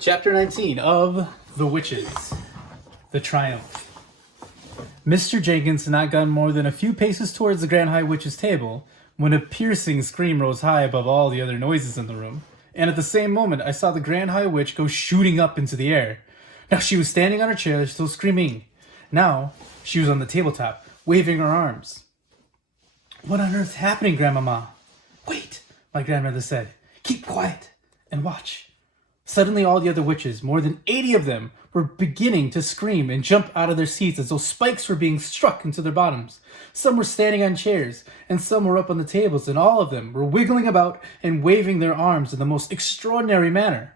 Chapter 19 of The Witches. The Triumph. Mr. Jenkins had not gone more than a few paces towards the Grand High Witch's table when a piercing scream rose high above all the other noises in the room, and at the same moment I saw the Grand High Witch go shooting up into the air. Now she was standing on her chair, still screaming. Now she was on the tabletop, waving her arms. "What on earth's happening, Grandmama?" "Wait," my grandmother said. "Keep quiet and watch." Suddenly all the other witches, more than 80 of them, were beginning to scream and jump out of their seats as though spikes were being struck into their bottoms. Some were standing on chairs, and some were up on the tables, and all of them were wiggling about and waving their arms in the most extraordinary manner.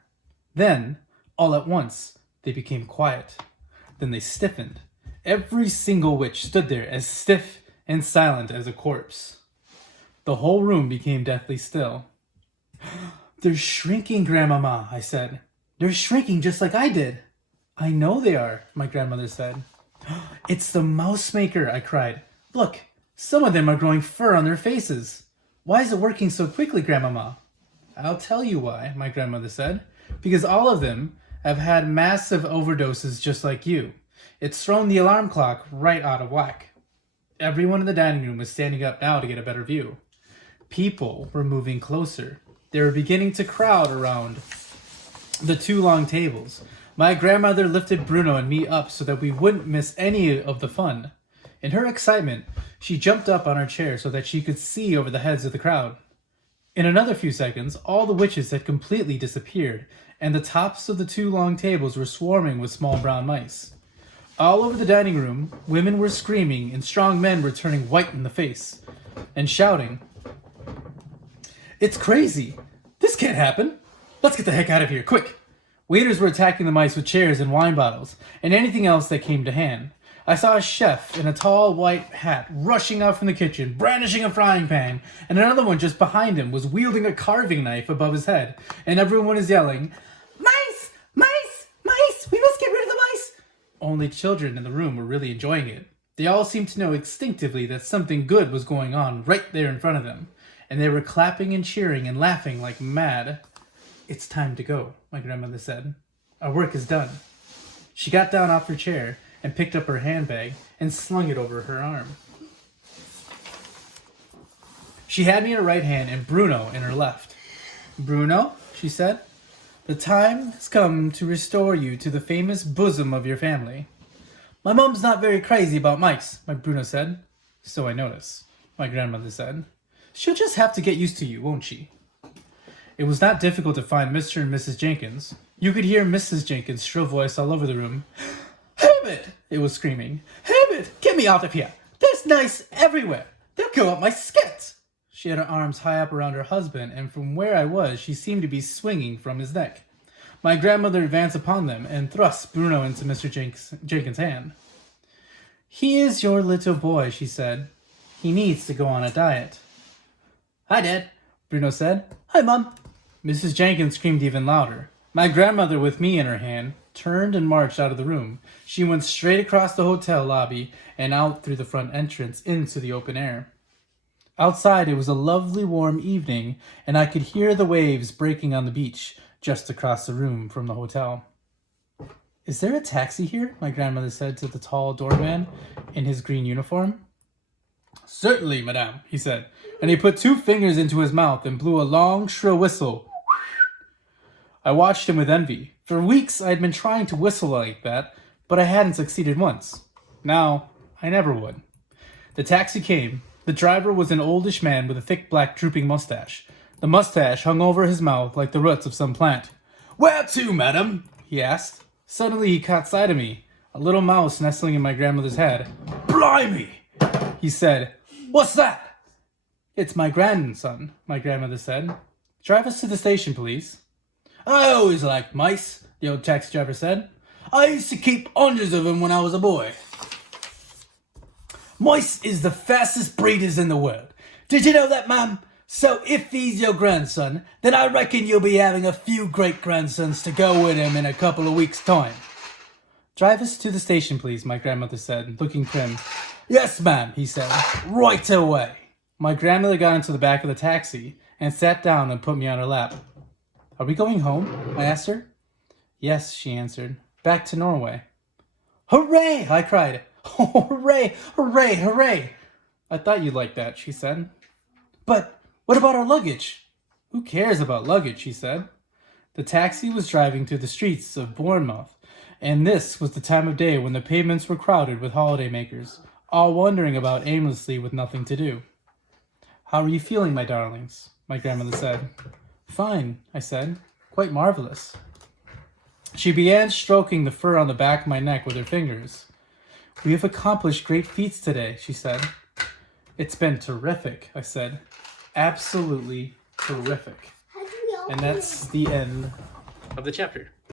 Then, all at once, they became quiet. Then they stiffened. Every single witch stood there as stiff and silent as a corpse. The whole room became deathly still. "They're shrinking, Grandmama," I said. "They're shrinking just like I did." "I know they are," my grandmother said. "It's the mouse maker," I cried. "Look, some of them are growing fur on their faces. Why is it working so quickly, Grandmama?" "I'll tell you why," my grandmother said. "Because all of them have had massive overdoses just like you. It's thrown the alarm clock right out of whack." Everyone in the dining room was standing up now to get a better view. People were moving closer. They were beginning to crowd around the two long tables. My grandmother lifted Bruno and me up so that we wouldn't miss any of the fun. In her excitement, she jumped up on her chair so that she could see over the heads of the crowd. In another few seconds, all the witches had completely disappeared, and the tops of the two long tables were swarming with small brown mice. All over the dining room, women were screaming, and strong men were turning white in the face and shouting, "It's crazy! This can't happen! Let's get the heck out of here, quick!" Waiters were attacking the mice with chairs and wine bottles, and anything else that came to hand. I saw a chef in a tall white hat rushing out from the kitchen, brandishing a frying pan, and another one just behind him was wielding a carving knife above his head, and everyone was yelling, "Mice! Mice! Mice! We must get rid of the mice!" Only children in the room were really enjoying it. They all seemed to know instinctively that something good was going on right there in front of them, and they were clapping and cheering and laughing like mad. "It's time to go," my grandmother said. "Our work is done." She got down off her chair and picked up her handbag and slung it over her arm. She had me in her right hand and Bruno in her left. "Bruno," she said, "the time has come to restore you to the famous bosom of your family." "My mom's not very crazy about mice," my Bruno said. "So I notice," my grandmother said. "She'll just have to get used to you, won't she?" It was not difficult to find Mr. and Mrs. Jenkins. You could hear Mrs. Jenkins' shrill voice all over the room. "Herbert!" it was screaming. "Herbert, get me out of here! There's mice everywhere! They'll go up my skirts!" She had her arms high up around her husband, and from where I was, she seemed to be swinging from his neck. My grandmother advanced upon them and thrust Bruno into Mr. Jenkins' hand. "He is your little boy," she said. "He needs to go on a diet." "Hi, Dad," Bruno said. "Hi, Mom." Mrs. Jenkins screamed even louder. My grandmother, with me in her hand, turned and marched out of the room. She went straight across the hotel lobby and out through the front entrance into the open air. Outside, it was a lovely warm evening, and I could hear the waves breaking on the beach just across the room from the hotel. "Is there a taxi here?" my grandmother said to the tall doorman in his green uniform. "Certainly, madame," he said, and he put 2 fingers into his mouth and blew a long, shrill whistle. I watched him with envy. For weeks I had been trying to whistle like that, but I hadn't succeeded once. Now, I never would. The taxi came. The driver was an oldish man with a thick black drooping mustache. The mustache hung over his mouth like the roots of some plant. "Where to, madam?" he asked. Suddenly he caught sight of me, a little mouse nestling in my grandmother's head. "Blimey!" he said. "What's that?" "It's my grandson," my grandmother said. "Drive us to the station, please." "I always liked mice," the old taxi driver said. "I used to keep hundreds of them when I was a boy. Mice is the fastest breeders in the world. Did you know that, ma'am? So if he's your grandson, then I reckon you'll be having a few great-grandsons to go with him in a couple of weeks' time." "Drive us to the station, please," my grandmother said, looking prim. "Yes, ma'am," he said. "Right away." My grandmother got into the back of the taxi and sat down and put me on her lap. "Are we going home?" I asked her. Yes, she answered. Back to Norway. Hooray! I cried. Oh, hooray! Hooray! Hooray! I thought you'd like that, she said. But what about our luggage? Who cares about luggage, she said. The taxi was driving through the streets of Bournemouth, and this was the time of day when the pavements were crowded with holidaymakers, all wandering about aimlessly with nothing to do. How are you feeling, my darlings? My grandmother said. Fine, I said. Quite marvelous. She began stroking the fur on the back of my neck with her fingers. We have accomplished great feats today, she said. It's been terrific, I said. Absolutely terrific. And that's the end of the chapter.